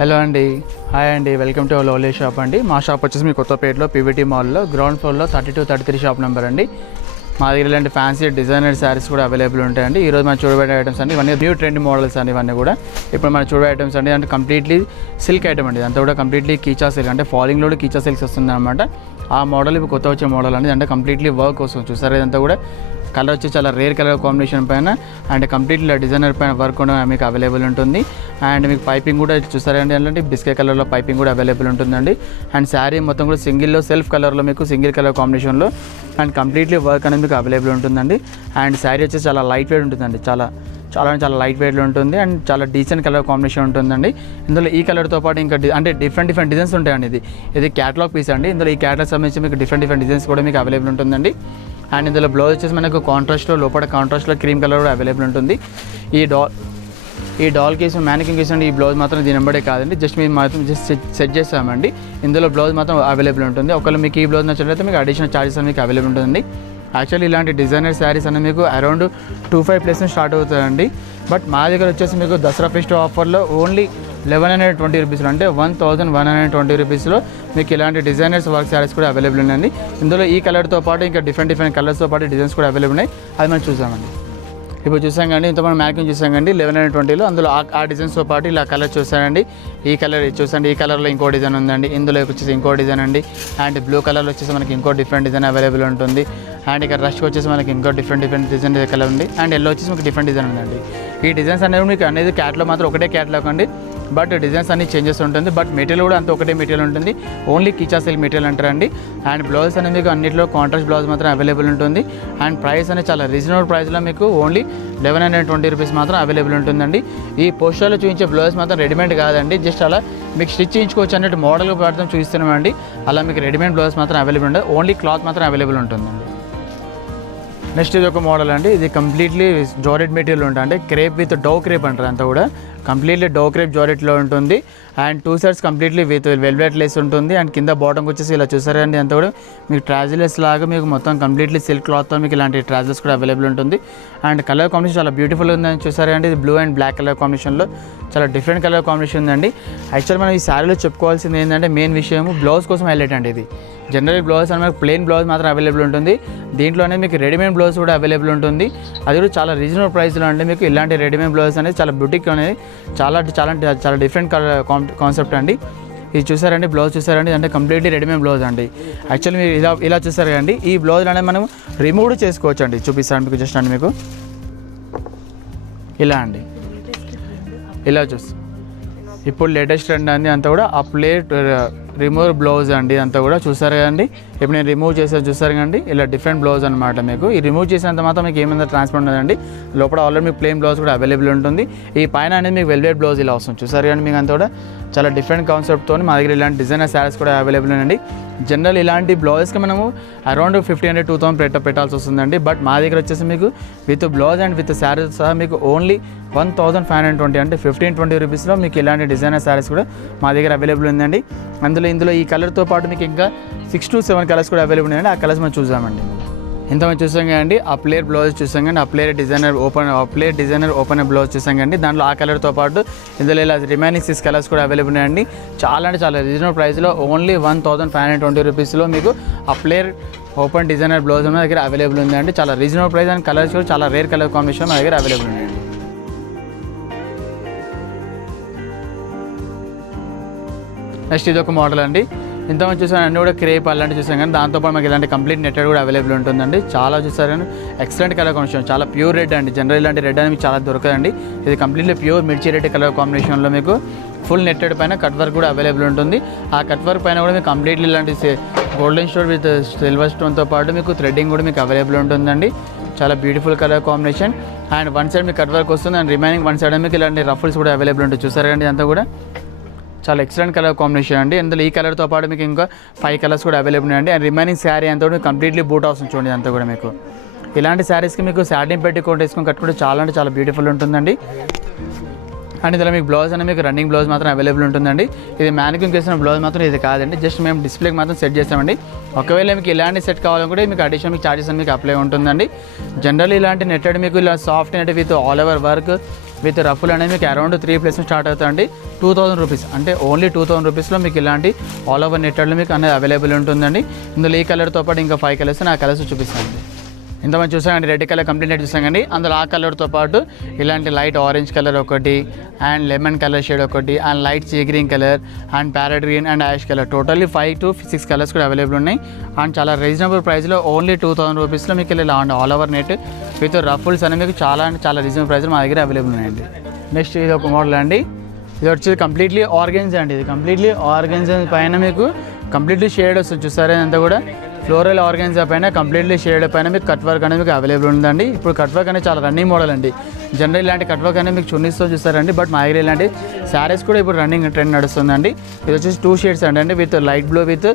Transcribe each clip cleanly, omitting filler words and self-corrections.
Hello అండి, hi అండి, welcome to lovely shop అండి. మా షాప్ వచ్చేసి మీ కొత్తపేటలో పీవీటీ మాల్లో గ్రౌండ్ ఫ్లోర్లో 32-33 షాప్ నెంబర్ అండి. మా దగ్గర ఇలాంటి ఫ్యాన్సీ డిజైనర్ శారీస్ కూడా అవైలబుల్ ఉంటాయండి. ఈరోజు మనం చూడబడే ఐటమ్స్ అండి, ఇవన్నీ న్యూ ట్రెండ్ మోడల్స్ అండి. ఇవన్నీ కూడా ఇప్పుడు మనం చూడబడే ఐటమ్స్ అండి, అంటే కంప్లీట్లీ సిల్క్ ఐటమ్ అండి. అంతా కూడా కంప్లీట్లీ కీచా సిల్క్, అంటే ఫాలింగ్లో కీచా సిల్క్స్ వస్తుంది అనమాట. ఆ మోడల్ ఇప్పుడు కొత్త వచ్చే మోడల్ అండి, అంటే కంప్లీట్లీ వర్క్ వస్తుంది. చూసారు, ఇదంతా కూడా కలర్ వచ్చి చాలా రేర్ కలర్ కాంబినేషన్ పైన అండ్ కంప్లీట్లీ డిజైనర్ పైన వర్క్ కూడా మీకు అవైలబుల్ ఉంటుంది. అండ్ మీకు పైపింగ్ కూడా చూసారండి, అంటే బిస్కెట్ కలర్లో పైపింగ్ కూడా అవైలబుల్ ఉంటుందండి. అండ్ శారీ మొత్తం కూడా సింగిల్లో సెల్ఫ్ కలర్లో మీకు సింగిల్ కలర్ కాంబినేషన్లో అండ్ కంప్లీట్లీ వర్క్ అనేది మీకు అవైలబుల్ ఉంటుందండి. అండ్ శారీ వచ్చేసి చాలా లైట్ వెయిట్ ఉంటుందండి, చాలా లైట్ వెయిట్లో ఉంటుంది. అండ్ చాలా డీసెంట్ కలర్ కాంబినేషన్ ఉంటుందండి. ఇందులో ఈ కలర్తో పాటు ఇంకా అంటే డిఫరెంట్ డిజైన్స్ ఉంటాయండి. ఇది క్యాటలాగ్ పీస్ అండి. ఇందులో ఈ క్యాటలాగ్ సంబంధించి మీకు డిఫరెంట్ డిజైన్స్ కూడా మీకు అవైలబుల్ ఉంటుందండి. అండ్ ఇందులో బ్లౌజ్ వచ్చేసి మనకు కాంట్రాస్ట్లో, లోపల కాంట్రాస్ట్లో క్రీమ్ కలర్ కూడా అవైలబుల్ ఉంటుంది. ఈ డాల్ కేసు మ్యానికింగ్ కేసు అండి. ఈ బ్లౌజ్ మాత్రం దీని నెంబరే కాదండి, జస్ట్ మేము మాత్రం జస్ట్ సెట్ చేస్తామండి. ఇందులో బ్లౌజ్ మాత్రం అవైలబుల్ ఉంటుంది. ఒకవేళ మీకు ఈ బ్లౌజ్ నచ్చినట్లయితే మీకు అడిషనల్ ఛార్జెస్ మీకు అవైలబుల్ ఉంటుందండి. యాక్చువల్లీ ఇలాంటి డిజైనర్ శారీస్ అనేది మీకు అరౌండ్ 25+ స్టార్ట్ అవుతుందండి. బట్ మా దగ్గర వచ్చేసి మీకు దసరా ఫెస్టివల్ ఆఫర్లో ఓన్లీ 1120 రూపీస్లో, అంటే 1120 రూపీస్లో మీకు ఇలాంటి డిజైనర్స్ వర్క్ శారీస్ కూడా అవైలబుల్ ఉన్నాయండి. ఇందులో ఈ కలర్తో పాటు ఇంకా డిఫరెంట్ కలర్స్తో పాటు డిజైన్స్ కూడా అవైలబుల్ ఉన్నాయి. అది మనం చూసామండి. ఇప్పుడు చూసాం కానీ ఇంత మనం మ్యాకింగ్ చూసాం కండి 1120లో. అందులో ఆ డిజైన్స్తో పాటు ఇలా కలర్ చూసానండి. ఈ కలర్ చూసండి, ఈ కలర్లో ఇంకో డిజైన్ ఉందండి. ఇందులో వచ్చేసి ఇంకో డిజైన్ అండి. అండ్ బ్లూ కలర్లో వచ్చేసి మనకి ఇంకో డిఫరెంట్ డిజైన్ అవైలబుల్ ఉంటుంది. అండ్ ఇక్కడ రష్కి వచ్చేసి మనకి ఇంకో డిఫరెంట్ డిజైన్ కలర్ ఉంది. అండ్ ఎల్లో వచ్చేసి మీకు డిఫరెంట్ డిజైన్ ఉందండి. ఈ డిజైన్స్ అనేవి మీకు అనేది క్యాట్లాగ్ మాత్రం ఒకటే క్యాట్లాగ్ అండి, బట్ డిజైన్స్ అన్ని చేంజెస్ ఉంటుంది. బట్ మెటీరియల్ కూడా అంత ఒకటే మెటీరియల్ ఉంటుంది, ఓన్లీ కీచా సిల్క్ మెటీరియల్ అంటారండి. అండ్ బ్లౌజ్ అనేది మీకు అన్నింటిలో కాంట్రాస్ట్ బ్లౌజ్ మాత్రం అవైలబుల్ ఉంటుంది. అండ్ ప్రైస్ అనేది చాలా రీజనబుల్ ప్రైస్లో మీకు ఓన్లీ 1120 రూపీస్ మాత్రం అవైలబుల్ ఉంటుందండి. ఈ పోస్టర్లో చూపించే బ్లౌజ్ మాత్రం రెడీమేడ్ కాదండి, జస్ట్ అలా మీకు స్టిచ్ చేయించుకోవచ్చు అన్నట్టు మోడల్ పడతాం చూపిస్తున్నామండి. అలా మీకు రెడీమేడ్ బ్లౌజ్ మాత్రం అవైలబుల్ ఉంటుంది, ఓన్లీ క్లాత్ మాత్రం అవైలబుల్ ఉంటుందండి. నెక్స్ట్ ఇది ఒక మోడల్ అండి. ఇది కంప్లీట్లీ జారెట్ మెటీరియల్ ఉంటుంది, అంటే క్రేప్ విత్ డౌ క్రేప్ అంటారు. అంతా కూడా కంప్లీట్లీ డౌ క్రేప్ జారెట్లో ఉంటుంది. And 2 sides completely with velvet lace ఉంటుంది. అండ్ కింద బాటంకి వచ్చేసి ఇలా చూసారండి, అంతా కూడా మీకు ట్రాజెలర్స్ లాగా మీకు మొత్తం కంప్లీట్లీ సిల్క్ క్లాత్తో మీకు ఇలాంటి ట్రాజెలర్స్ కూడా అవైలబుల్ ఉంటుంది. అండ్ కలర్ కాంబినేషన్ చాలా బ్యూటిఫుల్ ఉందని చూసారండి. ఇది బ్లూ అండ్ బ్లాక్ కలర్ కాంబినేషన్లో చాలా డిఫరెంట్ కలర్ కాంబినేషన్ ఉందండి. యాక్చువల్ మనం ఈ శారీలో చెప్పుకోవాల్సింది ఏంటంటే మెయిన్ విషయం బ్లౌజ్ కోసం హైలైట్ అండి. ఇది జనరల్ బ్లౌజ్ అని మనకు ప్లెయిన్ బ్లౌజ్ మాత్రం అవైలబుల్ ఉంటుంది. దీంట్లోనే మీకు రెడీమేడ్ బ్లౌజ్ కూడా అవైలబుల్ ఉంటుంది. అది కూడా చాలా రీజనబుల్ ప్రైస్లో అంటే మీకు ఇలాంటి రెడీమేడ్ బ్లౌజ్ అనేది చాలా బ్యూటిక్ అనేది చాలా డిఫరెంట్ కాన్సెప్ట్ అండి. ఇది చూసారండి, బ్లౌజ్ చూసారండి, అంటే కంప్లీట్లీ రెడీమేడ్ బ్లౌజ్ అండి. యాక్చువల్లీ మీరు ఇలా చూసారు కదండి, ఈ బ్లౌజ్ అనేది మనం రిమూవ్ చేసుకోవచ్చు అండి. చూపిస్తాను మీకు జస్ట్ అండి, మీకు ఇలా అండి, ఇలా చూస్తాం. ఇప్పుడు లేటెస్ట్ ట్రెండ్ అండి అంతా కూడా ఆ ప్లేట్ రిమూవ్ బ్లౌజ్ అండి. అంతా కూడా చూసారు కదండి, ఇప్పుడు నేను రిమూవ్ చేసేది చూసారు కదండి, ఇలా డిఫరెంట్ బ్లౌజ్ అనమాట. మీకు ఈ రిమూవ్ చేసినంత మాత్రం మీకు ఏమైనా ట్రాన్స్పరెంట్ ఉండదండి. లోపల ఆల్రెడీ మీకు ప్లెయిన్ బ్లౌజ్ కూడా అవైలబుల్ ఉంటుంది. ఈ పైన అనేది మీకు వెల్వెట్ బ్లౌజ్ ఇలా వస్తుంది. చూసారు కానీ మీకు అంతా కూడా చాలా డిఫరెంట్ కాన్సెప్ట్తో మా దగ్గర ఇలాంటి డిజైనర్ శారీస్ కూడా అవైలబుల్ అండి. జనరల్ ఇలాంటి బ్లౌజ్కి మనము అరౌండ్ 1500-2000 పెట్టాల్సి వస్తుందండి. బట్ మా దగ్గర వచ్చేసి మీకు with blouse and with saris సహా మీకు ఓన్లీ 1520, అంటే 1520 రూపీస్లో మీకు ఇలాంటి డిజైనర్ శారీస్ కూడా మా దగ్గర అవైలబుల్ ఉందండి. ఇందులో ఈ కలర్తో పాటు మీకు ఇంకా 6 to 7 కలర్స్ కూడా అవైలబుల్ ఉన్నాయండి. ఆ కలర్స్ మనం చూసామండి. ఇంతమంది చూసాం కదండి, ఆ ప్లేయర్ బ్లౌజ్ చూసాం కానీ, ఆ ప్లేయర్ డిజైనర్ ఓపెన్ బ్లౌజ్ చూసాం కండి. దాంట్లో ఆ కలర్తో పాటు ఇందులో ఇలా రిమైనింగ్ 6 కలర్స్ కూడా అవైలబుల్ ఉన్నాయండి. చాలా రీజనబుల్ ప్రైస్లో ఓన్లీ 1520 రూపీస్లో మీకు ఆ ప్లేయర్ ఓపెన్ డిజైనర్ బ్లౌజ్ మన దగ్గర అవైలబుల్ ఉందండి. చాలా రీజనబుల్ ప్రైస్ అండ్ కలర్స్ కూడా చాలా రేర్ కలర్ కాంబినేషన్ మన దగ్గర అవైలబుల్ ఉన్నాయండి. నెక్స్ట్ ఇది ఒక మోడల్ అండి. ఇంతమంది చూసాను అన్నీ కూడా క్రేప్ అలాంటివి చూసాం కానీ, దాంతోపాటు మాకు ఇలాంటి కంప్లీట్ నెట్టెడ్ కూడా అవైలబుల్ ఉంటుందండి. చాలా చూసారు కానీ ఎక్సలెంట్ కలర్ కాంబినేషన్, చాలా ప్యూర్ రెడ్ అండి. జనరల్ ఇలాంటి రెడ్ అనేది మీకు చాలా దొరకదండి. ఇది కంప్లీట్లీ ప్యూర్ మిర్చి రెడ్ కలర్ కాంబినేషన్లో మీకు ఫుల్ నెట్టెడ్ పైన కట్ వర్క్ కూడా అవైలబుల్ ఉంటుంది. ఆ కట్ వర్క్ పైన కూడా మీకు కంప్లీట్లీ ఇలాంటి గోల్డెన్ స్టోన్ విత్ సిల్వర్ స్టోన్తో పాటు మీకు థ్రెడ్డింగ్ కూడా మీకు అవైలబుల్ ఉంటుందండి. చాలా beautiful colour combination. And one side మీకు కట్ వర్క్ వస్తుంది, అండ్ రిమైనింగ్ వన్ సైడ్ మీకు ఇలాంటి రఫుల్స్ కూడా అవైలబుల్ ఉంటుంది. చూసారు కండి, అంతా కూడా చాలా ఎక్సలెంట్ కలర్ కాంబినేషన్ అండి. ఇందులో ఈ కలర్తో పాటు మీకు ఇంకా 5 కలర్స్ కూడా అవైలబుల్ ఉన్నాయండి. అండ్ రిమైనింగ్ శారీ అంతా కూడా కంప్లీట్లీ బూట్ హౌస్ చూడండి. అంతా కూడా మీకు ఇలాంటి శారీస్కి మీకు శాటిన్ పెట్టి కోట్ వేసుకొని కట్టుకుంటే చాలా అంటే చాలా బ్యూటిఫుల్ ఉంటుందండి. అండ్ ఇందులో మీకు బ్లౌజ్ అనేది మీకు రన్నింగ్ బ్లౌజ్ మాత్రం అవైలబుల్ ఉంటుందండి. ఇది మ్యానిక్యూర్కి వేసిన బ్లౌజ్ మాత్రం ఇది కాదండి, జస్ట్ మేము డిస్ప్లేకి మాత్రం సెట్ చేస్తామండి. ఒకవేళ మీకు ఇలాంటి సెట్ కావాలనుకుంటే మీకు అడిషనల్ మీకు చార్జెస్ అని మీకు అప్లై ఉంటుందండి. జనరల్ ఇలాంటి నెట్టెడ్ మీకు ఇలా soft net with all over work with ruffle అనేది మీకు అరౌండ్ 3+ స్టార్ట్ అవుతుందండి. 2000 రూపీస్ అంటే ఓన్లీ 2000 రూపీస్లో మీకు ఇలాంటి ఆల్ ఓవర్ నెట్టెడ్లో మీకు అనేది అవైలబుల్ ఉంటుందండి. ఇందులో ఈ కలర్తో పాటు ఇంకా 5 కలర్స్ ఆ కలర్స్ చూపిస్తానండి. ఇంతమంది చూసామండి, రెడ్ కలర్ కంప్లీట్ నెట్ చూసామండి. అందులో ఆ కలర్తో పాటు ఇలాంటి లైట్ ఆరెంజ్ కలర్ ఒకటి, అండ్ లెమన్ కలర్ షేడ్ ఒకటి, and light sea green colour, and parrot green and ash colour, totally 5 to 6 colours కూడా అవైలబుల్ ఉన్నాయి. అండ్ చాలా రీజనబుల్ ప్రైస్లో ఓన్లీ 2000 రూపీస్లో మీకు ఇలా all over net with ruffles అనేవి మీకు చాలా రీజనబుల్ ప్రైస్లో మా దగ్గర అవైలబుల్ ఉన్నాయండి. నెక్స్ట్ ఇది ఒక మోడల్ అండి. ఇది వచ్చేది కంప్లీట్లీ ఆర్గెన్జా అండి. ఇది కంప్లీట్లీ ఆర్గెన్జా పైన మీకు కంప్లీట్లీ షేడ్ వస్తుంది చూసారా, ఇదంతా కూడా ఫ్లోరల్ ఆర్గెన్జా పైన కంప్లీట్లీ షేడ్ పైన మీకు కట్ వర్క్ అనేది మీకు అవైలబుల్ ఉందండి. ఇప్పుడు కట్ వర్క్ అనేది చాలా రన్నింగ్ మోడల్ అండి. జనరల్ ఇలాంటి కట్ వర్క్ అనేది మీకు చున్నీస్తో చూస్తారండి, బట్ మా దగ్గర ఇలాంటి శారీస్ కూడా ఇప్పుడు రన్నింగ్ ట్రెండ్ నడుస్తుందండి. ఇది వచ్చేసి 2 షేడ్స్ అండి, with light blue with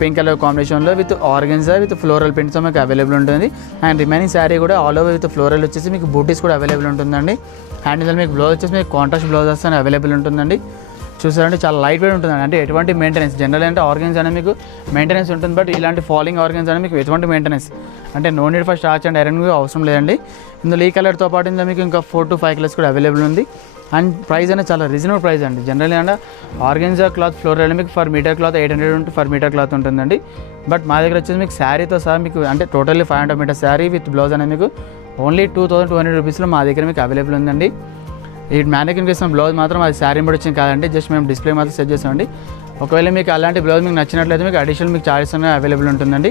pink colour కాంబినేషన్లో విత్ ఆర్గెన్జా విత్ ఫ్లోరల్ ప్రింట్తో మీకు అవైలబుల్ ఉంటుంది. అండ్ రిమైనింగ్ శారీ కూడా ఆల్ ఓవర్ విత్ ఫ్లోరల్ వచ్చేసి మీకు బూటీస్ కూడా అవైలబుల్ ఉంటుందండి. అండ్ ఇందులో మీకు బ్లౌజ్ వచ్చేసి మీకు కాంట్రాస్ట్ బ్లౌజ్ వస్తే అవైలబుల్ ఉంటుందండి. చూసారంటే చాలా లైట్ వెయిట్ ఉంటుందండి, అంటే ఎటువంటి మెయింటెనెన్స్. జనరల్ అంటే ఆర్గన్స్ అనేది మీకు మెయింటెనెన్స్ ఉంటుంది, బట్ ఇలాంటి ఫాలింగ్ ఆర్గన్స్ అనేది మీకు ఎటువంటి మెయింటెనెన్స్ అంటే no need for starch and iron అవసరం లేదండి. ఇందులో ఈ కలర్తో పాటు ఇందులో మీకు ఇంకా 4 to 5 కలర్స్ కూడా అవైలబుల్ ఉంది. అండ్ ప్రైస్ అనేది చాలా రీజనబుల్ ప్రైస్ అండి. జనరల్ అంటే ఆర్గన్జా క్లాత్ ఫ్లోరల్ మీకు per metre cloth 800 per metre cloth ఉంటుందండి. బట్ మా దగ్గర వచ్చేసి మీకు శారీతో సహా మీకు అంటే totally 500 metre sari with blouse అనేది మీకు ఓన్లీ 2200 రూపీస్లో మా దగ్గర మీకు అవైలబుల్ ఉందండి. ఈ మ్యానిక్యూర్కి వేసిన బ్లౌజ్ మాత్రం అది శారీ కూడా వచ్చింది కాదండి, జస్ట్ మేము డిస్ప్లే మాత్రం సెట్ చేస్తామండి. ఒకవేళ మీకు అలాంటి బ్లౌజ్ మీకు నచ్చినట్లయితే మీకు అడిషనల్ మీకు చార్జెస్ అనేవి అవైలబుల్ ఉంటుందండి.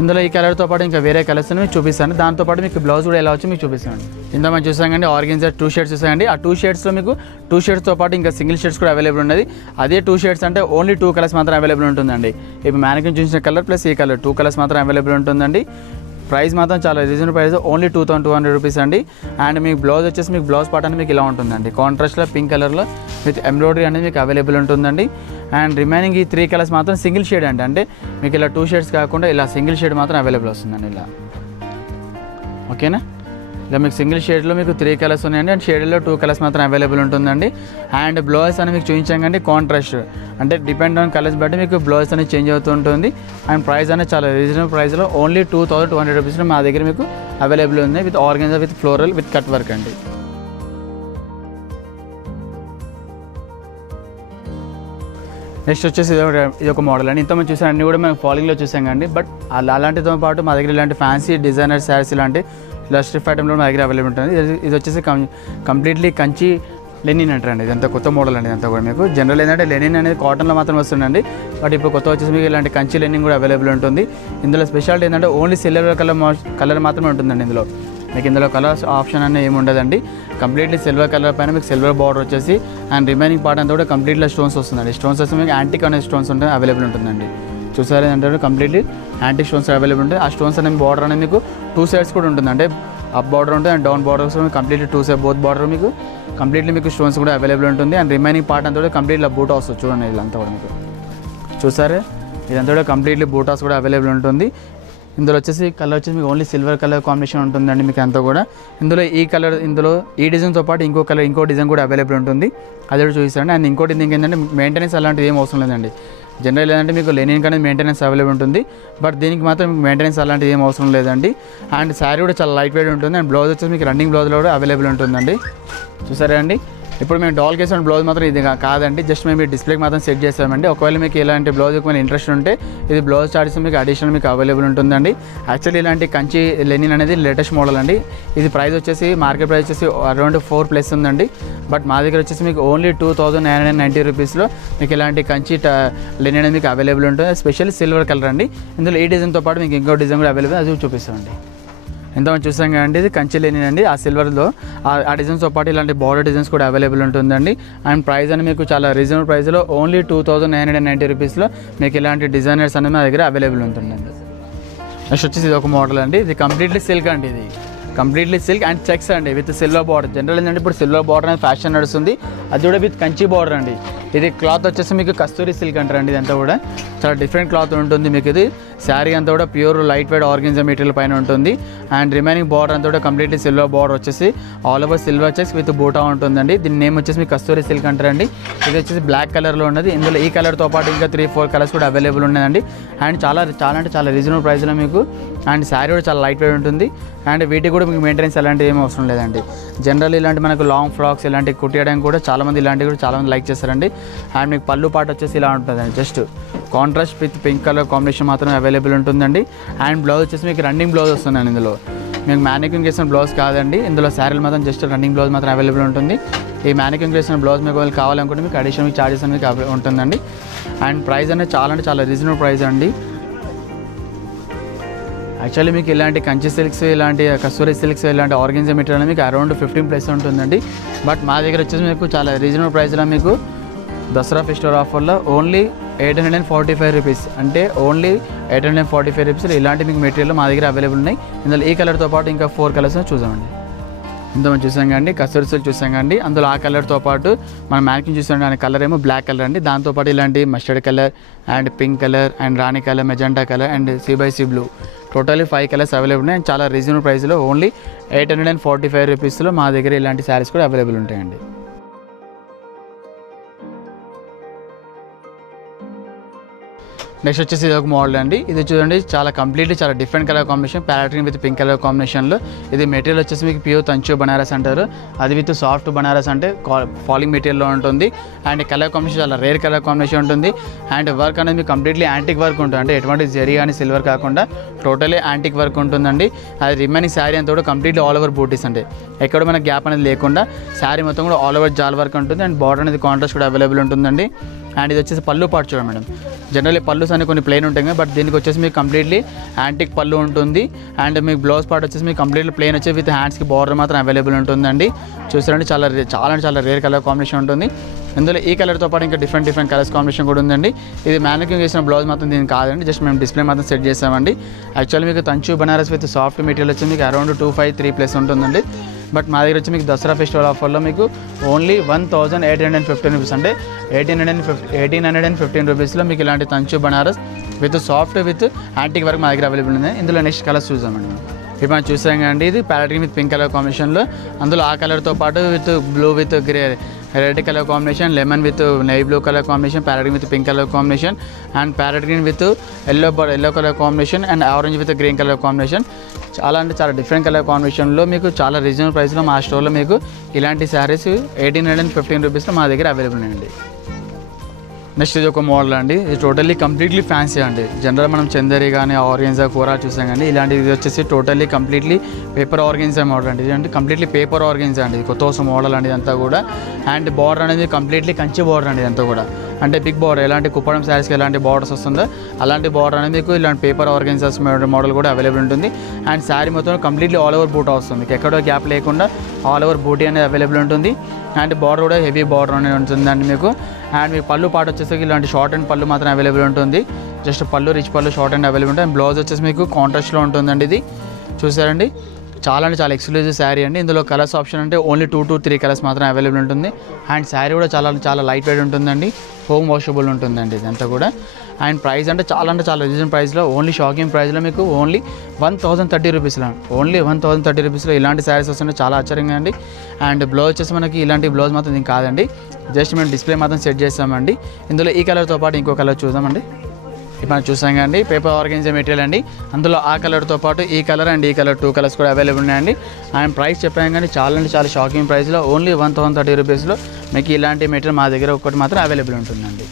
ఇందులో ఈ కలర్తో పాటు ఇంకా వేరే కలర్స్ మీకు చూపిస్తాను, దాంతోపాటు మీకు బ్లౌజ్ కూడా ఎలా వచ్చి మీకు చూపిస్తామండి. ఇందులో మనం చూసామండి ఆర్గెన్జా 2 షేడ్స్ చూసామండి. ఆ 2 షేడ్స్లో మీకు 2 షేడ్స్తో పాటు ఇంకా సింగిల్ షేడ్స్ కూడా అవైలబుల్ ఉన్నది. అదే 2 షేడ్స్ అంటే ఓన్లీ 2 కలర్స్ మాత్రం అవైలబుల్ ఉంటుందండి. ఇప్పుడు మ్యానిక్యూర్ చూసిన కలర్ ప్లస్ ఈ కలర్ 2 కలర్స్ మాత్రం అవైలబుల్ ఉంటుందండి. ప్రైస్ మాత్రం చాలా రీజనబుల్ ప్రైస్ ఓన్లీ 2200 రూపీస్ అండి. అండ్ మీకు బ్లౌజ్ వచ్చేసి మీకు బ్లౌజ్ పార్ట్ అనేది మీకు ఇలా ఉంటుందండి, కాంట్రాస్ట్లో పింక్ కలర్లో విత్ ఎంబ్రాయిడరీ అనేది మీకు అవైలబుల్ ఉంటుందండి. అండ్ రిమైనింగ్ ఈ 3 కలర్స్ మాత్రం సింగిల్ షేడ్ అండి, అంటే మీకు ఇలా 2 షేడ్స్ కాకుండా ఇలా సింగిల్ షేడ్ మాత్రం అవైలబుల్ వస్తుందండి ఇలా. ఓకేనా, ఇలా మీకు సింగిల్ షేడ్లో మీకు 3 కలర్స్ ఉన్నాయండి. అండ్ షేడ్లో 2 కలర్స్ మాత్రం అవైలబుల్ ఉంటుందండి. అండ్ బ్లౌజ్ అని మీకు చూపించాకండి కాంట్రాస్ట్, అంటే డిపెండ్ ఆన్ కలర్స్ బట్టి మీకు బ్లౌజ్ అనేది చేంజ్ అవుతూ ఉంటుంది. అండ్ ప్రైస్ అనేది చాలా రీజనబుల్ ప్రైస్లో ఓన్లీ 2200 రూపీస్లో మా దగ్గర మీకు అవైలబుల్ ఉంది with organza with floral with cut work అండి. నెక్స్ట్ వచ్చేసి ఇది ఒక మోడల్ అండి. ఇంతమంది చూసాను అన్నీ కూడా మేము ఫాలోయింగ్లో చూసాం కండి, బట్ అలాంటితో పాటు మా దగ్గర ఇలాంటి ఫ్యాన్సీ డిజైనర్ శారీస్ ఇలాంటి ఇలా స్ట్రిప్ ఐటెంలో మా దగ్గర అవైలబుల్ ఉంటుంది. ఇది వచ్చేసి కంప్లీట్లీ కంచి లెనిన్ అంటారండి. ఇదంతా కొత్త మోడల్ అండి. ఇదంతా కూడా మీకు జనరల్ ఏంటంటే లెనిన్ అనేది కాటన్లో మాత్రం వస్తుందండి, బట్ ఇప్పుడు కొత్త వచ్చేసి మీకు ఇలాంటి కంచి లెనిన్ కూడా అవైలబుల్ ఉంటుంది. ఇందులో స్పెషాలిటీ ఏంటంటే ఓన్లీ సిల్వర్ కలర్ మాత్రమే ఉంటుందండి. మీకు ఇందులో కలర్స్ ఆప్షన్ అనేది ఏమి ఉండదండి. కంప్లీట్లీ సిల్వర్ కలర్ పైన మీకు సిల్వర్ బార్డర్ వచ్చేసి అండ్ రిమైనింగ్ పార్ట్ అంతా కూడా కంప్లీట్గా స్టోన్స్ వస్తుందండి. స్టోన్స్ వచ్చి మీకు యాంటిక్ అనే స్టోన్స్ ఉంటే అవైలబుల్ ఉంటుందండి. చూసారు అంటే కంప్లీట్లీ యాంటిక్ స్టోన్స్ అవైలబుల్ ఉంటాయి. ఆ స్టోన్స్ అనేది బార్డర్ అనేది మీకు 2 సైడ్స్ కూడా ఉంటుంది, అంటే అప్ బార్డర్ ఉంటుంది and down borders completely 2 side both border మీకు కంప్లీట్లీ మీకు స్టోన్స్ కూడా అవైలబుల్ ఉంటుంది. అండ్ రిమైనింగ్ పార్ట్ అంతా కూడా కంప్లీట్గా బూటా వస్తుంది చూడండి. ఇదంతా కూడా మీకు చూసారే, ఇదంతా కూడా కంప్లీట్లీ బూటాస్ కూడా అవైలబుల్ ఉంటుంది. ఇందులో వచ్చేసి కలర్ వచ్చేసి మీకు ఓన్లీ సిల్వర్ కలర్ కాంబినేషన్ ఉంటుందండి మీకు అంతా కూడా. ఇందులో ఈ డిజైన్తో పాటు ఇంకో డిజైన్ కూడా అవైలబుల్ ఉంటుంది, అది కూడా చూపిస్తారండి. అండ్ ఇంకోటి ఏంటంటే మెయింటెనెన్స్ అలాంటిది ఏం అవసరం లేదండి. జనరల్ ఏంటంటే మీకు లెనిన్ అనేది మెయింటెనెన్స్ అవైలబుల్ ఉంటుంది, బట్ దీనికి మాత్రం మెయింటెనెన్స్ అలాంటిది ఏం అవసరం లేదండి. అండ్ శారీ కూడా చాలా లైట్ వెయిట్ ఉంటుంది. అండ్ బ్లౌజ్ వచ్చేసి మీకు రన్నింగ్ బ్లౌజ్లో కూడా అవైలబుల్ ఉంటుందండి. చూసారా అండి, ఇప్పుడు మేము డాల్ కేసిన బ్లౌజ్ మాత్రం ఇది కాదండి, జస్ట్ మేము ఈ డిస్ప్లేకి మాత్రం సెట్ చేస్తామండి. ఒకవేళ మీకు ఇలాంటి బ్లౌజ్ ఒకవేళ ఇంట్రెస్ట్ ఉంటే ఇది బ్లౌజ్ చార్జెస్ మీకు అడిషనల్ మీకు అవైలబుల్ ఉంటుందండి. యాక్చువల్లీ ఇలాంటి కంచి లెనిన్ అనేది లేటెస్ట్ మోడల్ అండి. ఇది ప్రైస్ వచ్చేసి మార్కెట్ ప్రైస్ వచ్చేసి అరౌండ్ 4+ ఉందండి, బట్ మా దగ్గర వచ్చేసి మీకు ఓన్లీ 2990 రూపీస్లో మీకు ఇలాంటి కంచి లెనిన్ అనేది మీకు అవైలబుల్ ఉంటుంది. స్పెషల్లీ సిల్వర్ కలర్ అండి. ఇందులో ఈ డిజైన్తో పాటు మీకు ఇంకో డిజైన్ కూడా అవైలబుల్, అది చూపిస్తామండి. ఎంతమంది చూసాం కదండి, ఇది కంచి లెనిన్ అండి. ఆ సిల్వర్లో ఆ డిజైన్స్తో పాటు ఇలాంటి బార్డర్ డిజైన్స్ కూడా అవైలబుల్ ఉంటుందండి. అండ్ ప్రైస్ అని మీకు చాలా రీజనబుల్ ప్రైస్లో ఓన్లీ 2990 రూపీస్లో మీకు ఇలాంటి డిజైనర్స్ అనేది మా దగ్గర అవైలబుల్ ఉంటుందండి. నెక్స్ట్ వచ్చేసి ఇది ఒక మోడల్ అండి. ఇది కంప్లీట్లీ సిల్క్ అండి. ఇది కంప్లీట్లీ సిల్క్ అండ్ చెక్స్ అండి విత్ సిల్వర్ బార్డర్. జనరల్ ఏంటంటే ఇప్పుడు సిల్వర్ బార్డర్ అనేది ఫ్యాషన్ నడుస్తుంది, అది కూడా విత్ కంచి బార్డర్ అండి. ఇది క్లాత్ వచ్చేసి మీకు కస్తూరి సిల్క్ అంటారండి. ఇదంతా కూడా చాలా డిఫరెంట్ క్లాత్ ఉంటుంది మీకు. ఇది శారీ అంతా కూడా pure light weight organza material పైన ఉంటుంది. అండ్ రిమైనింగ్ బార్డర్ అంతా కూడా కంప్లీట్లీ సిల్వర్ బార్డర్ వచ్చేసి all over silver checks with బూటా ఉంటుందండి. దీని నేమ్ వచ్చేసి మీకు కస్తూరి సిల్క్ అంటారండి. ఇది వచ్చేసి బ్లాక్ కలర్లో ఉన్నది. ఇందులో ఈ కలర్తో పాటు ఇంకా 3-4 కలర్స్ కూడా అవైలబుల్ ఉన్నాయండి. అండ్ చాలా అంటే చాలా రీజనబుల్ ప్రైస్లో మీకు. అండ్ శారీ కూడా చాలా లైట్ వెయిట్ ఉంటుంది. అండ్ వీటికి కూడా మీకు మెయింటెనెన్స్ అలాంటివి ఏమీ అవసరం లేదండి. జనరల్ ఇలాంటి మనకు లాంగ్ ఫ్రాక్స్ ఇలాంటివి కుట్టేయడానికి కూడా చాలామంది ఇలాంటివి కూడా చాలామంది లైక్ చేస్తారండి. అండ్ మీకు పళ్ళు పాటు వచ్చేసి ఇలా ఉంటుందండి. Just contrast with pink colour combination మాత్రమే అవైలబుల్ ఉంటుందండి. అండ్ బ్లౌజ్ వచ్చేసి మీకు రన్నింగ్ బ్లౌజ్ వస్తుందండి. ఇందులో మీకు మ్యానిక్యూరింగ్ చేసిన బ్లౌజ్ కాదండి. ఇందులో శారీలు మాత్రం జస్ట్ రన్నింగ్ బ్లౌజ్ మాత్రం అవైలబుల్ ఉంటుంది. ఈ మ్యానిక్యూరింగ్ చేసిన బ్లౌజ్ మీకు కావాలనుకుంటే మీకు అడిషనల్ చార్జెస్ అనేది ఉంటుందండి. అండ్ ప్రైస్ అనేది చాలా రీజనబుల్ ప్రైస్ అండి. యాక్చువల్లీ మీకు ఇలాంటి కంచి సిల్క్స్, ఇలాంటి కస్తూరి సిల్క్స్, ఇలాంటి ఆర్గెన్జా మెటీరియల్ మీకు అరౌండ్ 15+ ఉంటుందండి. బట్ మా దగ్గర వచ్చేసి మీకు చాలా రీజనబుల్ ప్రైస్లో మీకు దసరా ఫెస్టివల్ ఆఫర్లో ఓన్లీ 845 రూపీస్, అంటే ఓన్లీ 845 రూపీస్లో ఇలాంటి మీకు మెటీరియల్ మా దగ్గర అవైలబుల్ ఉన్నాయి. ఇందులో ఈ కలర్తో పాటు ఇంకా 4 కలర్స్ చూసామండి. ఇంత మనం చూసాం కండి, కస్తూరి సిల్క్ చూసాం కండి. అందులో ఆ కలర్తో పాటు మనం మ్యానిక్యూరింగ్ చూసాం దాని కలర్ ఏమో బ్లాక్ కలర్ అండి. దాంతోపాటు ఇలాంటి mustard colour and pink colour and Rani colour, magenta colour and C/C blue, totally 5 colours available ఉన్నాయి. అండ్ చాలా రీజనబుల్ ప్రైస్లో ఓన్లీ 845 రూపీస్లో మా దగ్గర ఇలాంటి శారీస్ కూడా అవైలబుల్ ఉంటాయండి. నెక్స్ట్ వచ్చేసి ఇది ఒక మోడల్ అండి. ఇది చూడండి చాలా కంప్లీట్లీ చాలా different colour combination, parrot green with pink colour కాంబినేషన్లో. ఇది మెటీరియల్ వచ్చేసి మీకు ప్యూర్ తంచు బనారస్ అంటారు. అది విత్ సాఫ్ట్ బనారస్ అంటే ఫాలింగ్ మెటీరియల్లో ఉంటుంది. అండ్ కలర్ కాంబినేషన్ చాలా రేర్ కలర్ కాంబినేషన్ ఉంటుంది. అండ్ వర్క్ అనేది మీకు కంప్లీట్లీ యాంటిక్ వర్క్ ఉంటుంది. అంటే ఎటువంటి జరీ కానీ సిల్వర్ కాకుండా టోటలీ యాంటిక్ వర్క్ ఉంటుందండి. అది రిమైనింగ్ శారీ అంతా కూడా కంప్లీట్లీ ఆల్ ఓవర్ బూటీస్ అంటే ఎక్కడ మనకు గ్యాప్ అనేది లేకుండా శారీ మొత్తం కూడా ఆల్ ఓవర్ జాల్ వర్క్ ఉంటుంది. అండ్ బార్డర్ అనేది కాంట్రాస్ట్ కూడా అవైలబుల్ ఉంటుందండి. అండ్ ఇది వచ్చేసి పళ్ళు పాటు చూడండి మేడం. జనరల్లీ పళ్ళుస్ అని కొన్ని ప్లెయిన్ ఉంటాయి కదా, బట్ దీనికి వచ్చేసి మీకు కంప్లీట్లీ యాంటిక్ పళ్ళు ఉంటుంది. అండ్ మీకు బ్లౌజ్ పార్ట్ వచ్చేసి మీకు కంప్లీట్లీ ప్లెయిన్ వచ్చి విత్ హ్యాండ్స్కి బార్డర్ మాత్రం అవైలబుల్ ఉంటుందండి. చూసారండి చాలా రేర్ కలర్ కాంబినేషన్ ఉంటుంది. ఇందులో ఈ కలర్తో పాటు ఇంకా డిఫరెంట్ కలర్స్ కాంబినేషన్ కూడా ఉందండి. ఇది మ్యానిక్యూరింగ్ చేసిన బ్లౌజ్ మాత్రం దీనికి కాదండి, జస్ట్ మేము డిస్ప్లే మాత్రం సెట్ చేసామండి. యాక్చువల్లీ మీకు తంచు బనారస్ విత్ సాఫ్ట్ మెటీరియల్ వచ్చి మీకు అరౌండ్ 253+ ఉంటుందండి. బట్ మా దగ్గర వచ్చి మీకు దసరా ఫెస్టివల్ ఆఫర్లో మీకు ఓన్లీ 1815 రూపీస్, అంటే 1815 రూపీస్లో మీకు ఇలాంటి తంచు Banaras with soft with antique వరకు మా దగ్గర అవైలబుల్ ఉంది. ఇందులో నెక్స్ట్ కలర్స్ చూసామండి. ఇప్పుడు మనం చూసాం కండి, ఇది parrot green with pink colour కాంబినేషన్లో. అందులో ఆ కలర్తో పాటు with blue with red colour combination, lemon with navy blue colour combination, parrot green with pink colour combination and parrot green with yellow colour combination and orange with green colour combination. చాలా different colour కాంబినేషన్లో మీకు చాలా reasonable ప్రైస్లో మా స్టోర్లో మీకు ఇలాంటి శారీస్ 1815 రూపీస్లో మా దగ్గర అవైలబుల్ ఉన్నాయండి. నెక్స్ట్ ఇది ఒక మోడల్ అండి. ఇది టోటల్లీ కంప్లీట్లీ ఫ్యాన్సీ అండి. జనరల్ మనం చందరి కానీ ఆర్గెన్జా కూర చూసాం కానీ ఇలాంటిది ఇది వచ్చేసి totally completely paper organza model అండి. ఇది అంటే కంప్లీట్లీ పేపర్ ఆర్గెన్జా అండి. కొత్త వస్తున్న మోడల్ అండి ఇదంతా కూడా. అండ్ బార్డర్ అనేది కంప్లీట్లీ కంచి బార్డర్ అండి ఇదంతా కూడా. అంటే బిగ్ బార్డర్, ఎలాంటి కుప్పడం శారీస్కి ఎలాంటి బార్డర్స్ వస్తుందో అలాంటి బార్డర్ అనేది మీకు ఇలాంటి పేపర్ ఆర్గెన్జాస్ మోడల్ కూడా అవైలబుల్ ఉంటుంది. అండ్ శారీ మొత్తం కంప్లీట్లీ ఆల్ ఓవర్ బూటా వస్తుంది. మీకు ఎక్కడో గ్యాప్ లేకుండా ఆల్ ఓవర్ బూటీ అనేది అవైలబుల్ ఉంటుంది. అండ్ బార్డర్ కూడా హెవీ బార్డర్ అనేది ఉంటుందండి మీకు. అండ్ మీకు పళ్ళు పాటు వచ్చేసి ఇలాంటి షార్ట్ అండ్ పళ్ళు మాత్రం అవైలబుల్ ఉంటుంది. జస్ట్ పళ్ళు రిచ్ పళ్ళు షార్ట్ అండ్ అవైలబుల్ ఉంటుంది. అండ్ బ్లౌజ్ వచ్చేసి మీకు కాంట్రాస్ట్లో ఉంటుందండి. ఇది చూసారండి, చాలా ఎక్స్క్లూజివ్ శారీ అండి. ఇందులో కలర్స్ ఆప్షన్ అంటే ఓన్లీ 2 to 3 కలర్స్ మాత్రం అవైలబుల్ ఉంటుంది. అండ్ శారీ కూడా చాలా లైట్ వెయిట్ ఉంటుందండి. హోమ్ వాషబుల్ ఉంటుందండి ఇదంతా కూడా. అండ్ ప్రైస్ అంటే చాలా రీజనబుల్ ప్రైస్లో, ఓన్లీ షాకింగ్ ప్రైస్లో మీకు ఓన్లీ 1030 రూపీస్లో, ఓన్లీ 1030 రూపీస్లో ఇలాంటి శారీస్ వస్తుంటే చాలా ఆశ్చర్యంగా అండి. అండ్ బ్లౌజ్ వచ్చేసి మనకి ఇలాంటి బ్లౌజ్ మాత్రం దీనికి కాదండి, జస్ట్ మేము డిస్ప్లే మాత్రం సెట్ చేస్తామండి. ఇందులో ఈ కలర్తో పాటు ఇంకో కలర్ చూద్దామండి. ఇప్పుడు మనం చూసాం కండి, పేపర్ ఆర్గెన్జా మెటీరియల్ అండి. అందులో ఆ కలర్తో పాటు ఈ కలర్ అండ్ ఈ కలర్ 2 కలర్స్ కూడా అవైలబుల్ ఉన్నాయండి. అండ్ ప్రైస్ చెప్పాం కానీ చాలా షాకింగ్ ప్రైస్లో ఓన్లీ 1030 రూపీస్లో మీకు ఇలాంటి మెటీరియల్ మా దగ్గర ఒకటి మాత్రం అవైలబుల్ ఉంటుందండి.